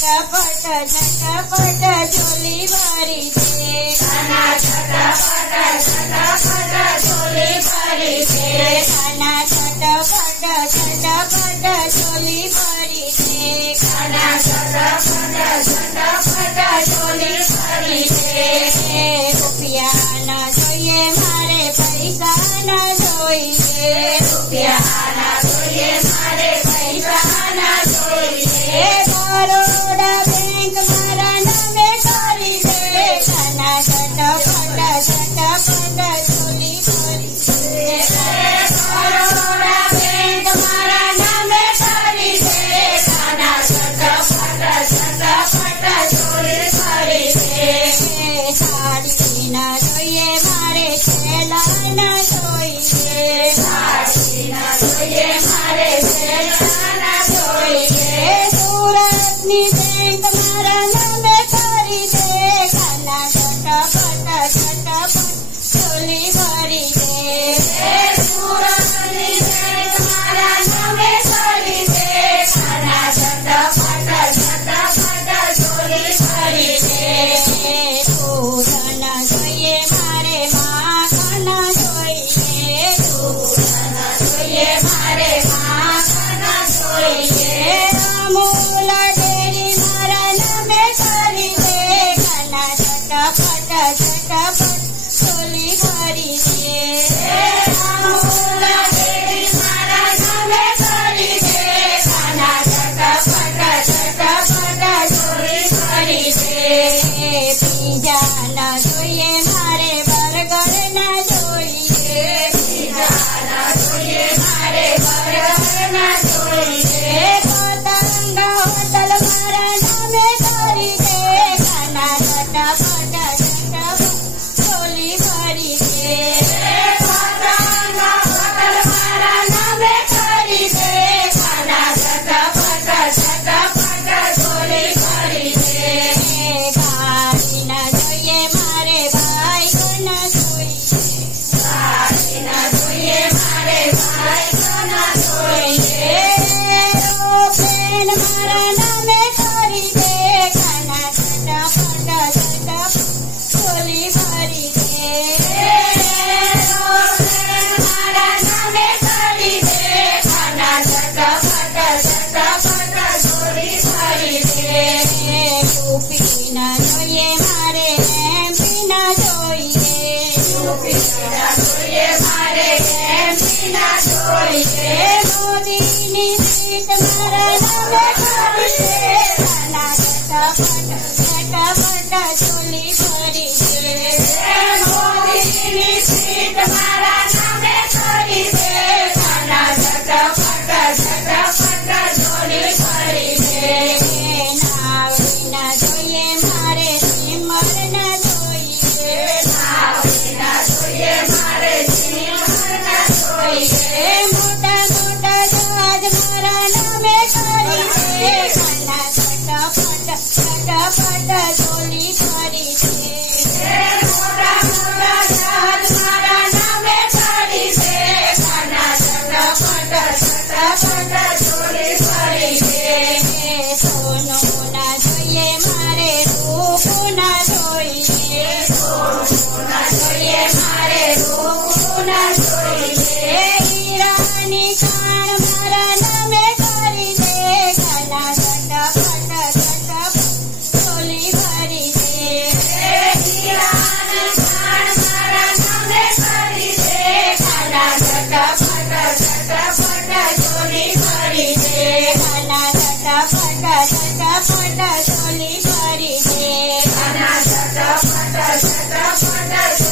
झटपट झटपट झोली भरी दे खाना झटपट झटपट झोली भरी दे खाना झटपट झटपट झोली भरी दे खाना झटपट झटपट झोली भरी दे रुपया न જોઈએ મારે પૈસા ન જોઈએ રૂપિયા ન જોઈએ મારે પૈસા ન જોઈએ બરોડા બેંક મારા નામે કરી દે ખાના झटपट झटपट झोली भरी दे बरोड़ा बैंक मारा नामे કરી દે ખાના झटपट झटपट झोली भरी दे साड़ी न જોઈએ મારે છેલા ન જોઈએ સાડી ન જોઈએ મારે છેલા ન જોઈએ સુરતની બેંક મારા નામે કરી દે ખાના झटपट झटपट झोली भरी दे સુરતની બેંક મારા નામે કરી દે ખાના झटपट झटपट झोली भरी दे दूध न જોઈએ મારે માખણ જોઈએ दूध न જોઈએ મારે માખણ જોઈએ અમૂલ ડેરી મારા નામે કરી દે ખાના झटपट झटपट झोली भरी दे अमूल डेरी मारा नामे કરી દે ખાના झटपट झटपट झोली भरी दे पिज़्ज़ा न જોઈએ મારે બર્ગર ન જોઈએ पिज़्ज़ा ન જોઈએ મારે બર્ગર ન જોઈએ પતંગ હોટલ મારા નામે કરી દે ખાના झटपट झटपट झोली भरी दे पतंग होटल मारा नामे કરી દે ખાના झटपट झटपट झोली भरी दे गाड़ी न જોઈએ મારે બાઈક ન જોઈએ ગાડી ન જોઈએ મારે બાઈક ન જોઈએ એરોપ્લેન મારા નામે કરી દે ખાના झटपट झटपट झोली भरी दे एरोप्लेन मारा नामे કરી દે ખાના झटपट झटपट झोली भरी दे यूपी न જોઈએ મારે એમપી ન જોઈએ यूपी न જોઈએ મારે એમપી ન જોઈએ મોદીની સીટ મારા નામે કરી દે ખાના झटपट झटपट झोली भरी दे મોદીની સીટ મારા નામે કરી દે ખાના झटपट झटपट झोली भरी दे નાવડી ન જોઈએ મારે સિમર ન જોઈએ નાવડી ન જોઈએ મારે સિમર ન જોઈએ મોટા મોટા જહાજ મારા નામે કરી દે ખાના झटपट झटपट झोली भरी दे मोटा मोटा जहाज मारा नामे કરી દે ખાના झटपट झटपट झोली भरी दे सोनू न જોઈએ મારે રૂપ ન જોઈએ સોનું ન જોઈએ મારે રૂપ ન જોઈએ હીરાની ખાણ મારા નામે કરી દે ખાના झटपट झटपट झोली भरी दे હીરાની ખાણ મારા નામે કરી દે ખાના झटपट झटपट झोली भरी दे खाना झटपट झटपट झोली भरी दे खाना झटपट झटपट